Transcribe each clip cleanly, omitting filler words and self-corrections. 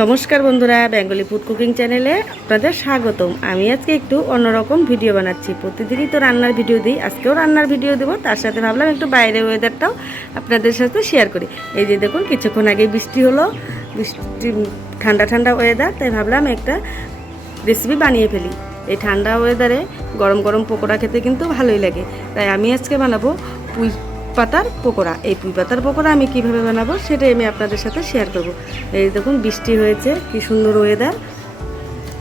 নমস্কার বন্ধুরা, Bengali food cooking চ্যানেলে আপনাদের স্বাগতম। আমি আজকে একটু অন্যরকম ভিডিও বানাচ্ছি। প্রতিদিনই তো রান্নার ভিডিও দিই, আজকেও রান্নার ভিডিও দেবো। তার সাথে ভাবলাম একটু বাইরের ওয়েদারটাও আপনাদের সাথে শেয়ার করি। এই যে দেখুন, কিছুক্ষণ আগে বৃষ্টি হলো, বৃষ্টি ঠান্ডা ঠান্ডা ওয়েদার, তাই ভাবলাম একটা রেসিপি বানিয়ে ফেলি। এই ঠান্ডা ওয়েদারে গরম গরম পকোড়া খেতে কিন্তু ভালোই লাগে। তাই আমি আজকে বানাবো পুঁই পাতার পকোড়া। এই পুঁই পাতার পকোড়া আমি কিভাবে বানাবো সেটাই আমি আপনাদের সাথে শেয়ার করব। এই দেখুন, বৃষ্টি হয়েছে, কি সুন্দর ওয়েদার।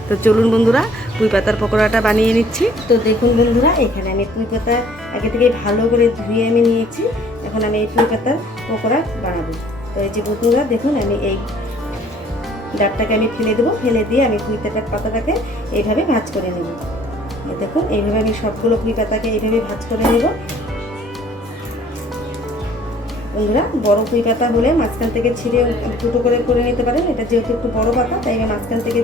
তো চলুন বন্ধুরা, পুঁই পাতার পকোড়াটা বানিয়ে নিচ্ছি। তো দেখুন বন্ধুরা, এখানে আমি পুঁই পাতা আগে থেকে ভালো করে ধুয়ে আমি নিয়েছি। এখন আমি এই পুঁই পাতার পকোড়া বানাবো। তো এই যে বন্ধুরা দেখুন, আমি এই ডাবটাকে আমি ফেলে দেবো। ফেলে দিয়ে আমি পুঁই পাতাটাকে এইভাবে ভাজ করে নেব। দেখুন, এইভাবে আমি সবগুলো পুঁই পাতাকে এইভাবে ভাজ করে নেব। বন্ধুরা, বড় পুঁই পাতা হলে মাঝখান থেকে ছিঁড়ে দুটো করে নিতে পারেন। এটা যেহেতু একটু বড় পাতা, তাই আমি মাঝখান থেকে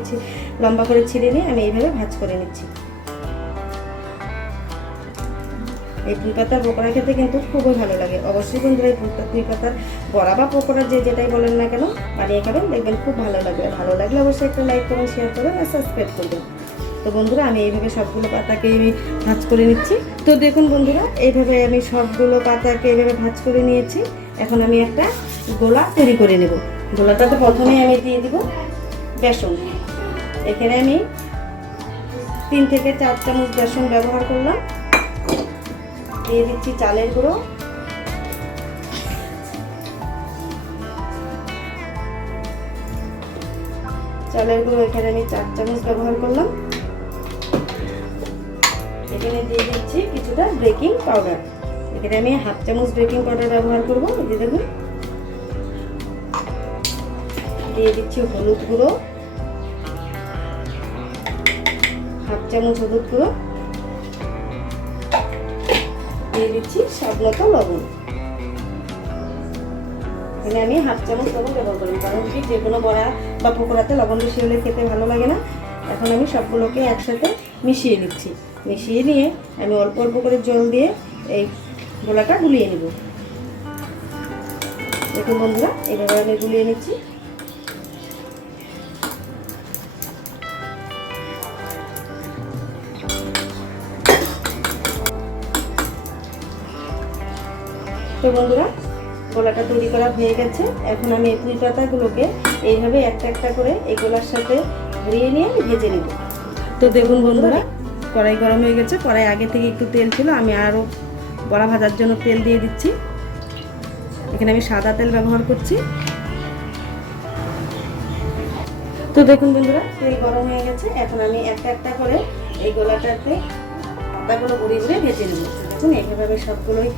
লম্বা করে ছিঁড়ে নিয়ে আমি এইভাবে ভাজ করে নিচ্ছি। এই পুঁই পাতার পকোড়া খেতে কিন্তু খুবই ভালো লাগে। অবশ্যই বন্ধুরা, এই পুঁই পাতার বড়া বা পকোড়া যেটাই বলেন না কেন, বানিয়ে খাবেন, দেখবেন খুব ভালো লাগবে। ভালো লাগলে অবশ্যই একটা লাইক করবেন, শেয়ার করবেন আর সাবস্ক্রাইব করবেন। তো বন্ধুরা, আমি এইভাবে সবগুলো পাতাকে আমি ভাজ করে নিচ্ছি। তো দেখুন বন্ধুরা, এইভাবে আমি সবগুলো পাতাকে এইভাবে ভাজ করে নিয়েছি। এখন আমি একটা গোলা তৈরি করে নেব। গোলাটাতে প্রথমে আমি দিয়ে দিব বেসন। এখানে আমি 3 থেকে 4 চামচ বেসন ব্যবহার করলাম। দিয়ে দিচ্ছি চালের গুঁড়ো, এখানে আমি 4 চামচ ব্যবহার করলাম। এখানে দিয়ে দিচ্ছি কিছুটা বেকিং পাউডার। এখানে আমি 1/2 চামচ বেকিং পাউডার ব্যবহার করব। এই দেখুন, দিয়ে দিচ্ছি হলুদ গুঁড়ো, 1/2 চামচ হলুদ গুঁড়ো। দিয়ে দিচ্ছি স্বাদমতো লবণ। এখানে আমি 1/2 চামচ লবণ ব্যবহার করব, কারণ কি যে কোনো বড়া বা পকোড়াতে লবণ বেশি হলে খেতে ভালো লাগে না। এখন আমি সবগুলোকে একসাথে মিশিয়ে নিচ্ছি। মিশিয়ে নিয়ে আমি অল্প অল্প করে জল দিয়ে এই গোলাটা গুলিয়ে নেব। দেখুন বন্ধুরা, এইভাবে আমি গুলিয়ে নিচ্ছি। তো বন্ধুরা, গোলাটা তৈরি করা হয়ে গেছে। এখন আমি এই পুঁই পাতাগুলোকে এইভাবে একটা একটা করে এই গোলার সাথে ভরিয়ে নিয়ে ভেজে নেব। তো দেখুন বন্ধুরা, কড়াই গরম হয়ে গেছে। কড়াই আগে থেকে একটু তেল ছিল, আমি আরও বড়া ভাজার জন্য তেল দিয়ে দিচ্ছি। এখানে আমি সাদা তেল ব্যবহার করছি। তো দেখুন বন্ধুরা, তেল গরম হয়ে গেছে। এখন আমি একটা একটা করে এই গোলাটাতে পাতাগুলো ঘুরিয়ে ঘুরিয়ে ভেজে নেব। দেখুন, এইভাবে আমি সবগুলোই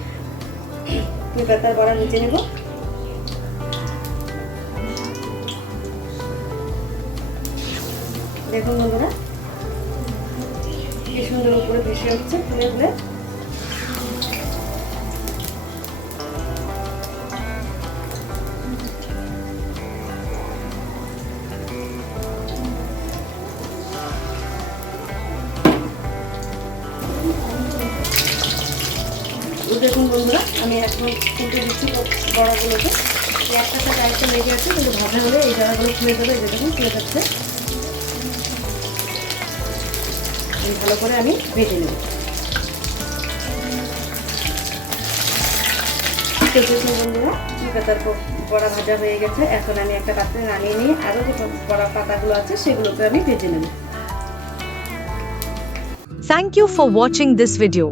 পুঁই পাতার বড়া ভেজে নেব। দেখুন বন্ধুরা, কি সুন্দর উপরে ভেসে হচ্ছে ফুলে ফুলে। দেখুন বন্ধুরা, আমি এখন তুলে দিচ্ছি বড়াগুলোকে। একটা সাথে আরেকটা লেগে আছে, কিন্তু ভাজা হলে এই বড়াগুলো খুলে যাবে। এই দেখুন, খুলে যাচ্ছে। ভালো করে আমি ভেজে নেব। তো দেখুন বন্ধুরা, পুঁই পাতার বড়া ভাজা হয়ে গেছে। এখন আমি একটা পাত্রে নামিয়ে নিয়ে আরও যে বড়া পাতাগুলো আছে সেগুলোকে আমি ভেজে নেব। Thank you for watching this video.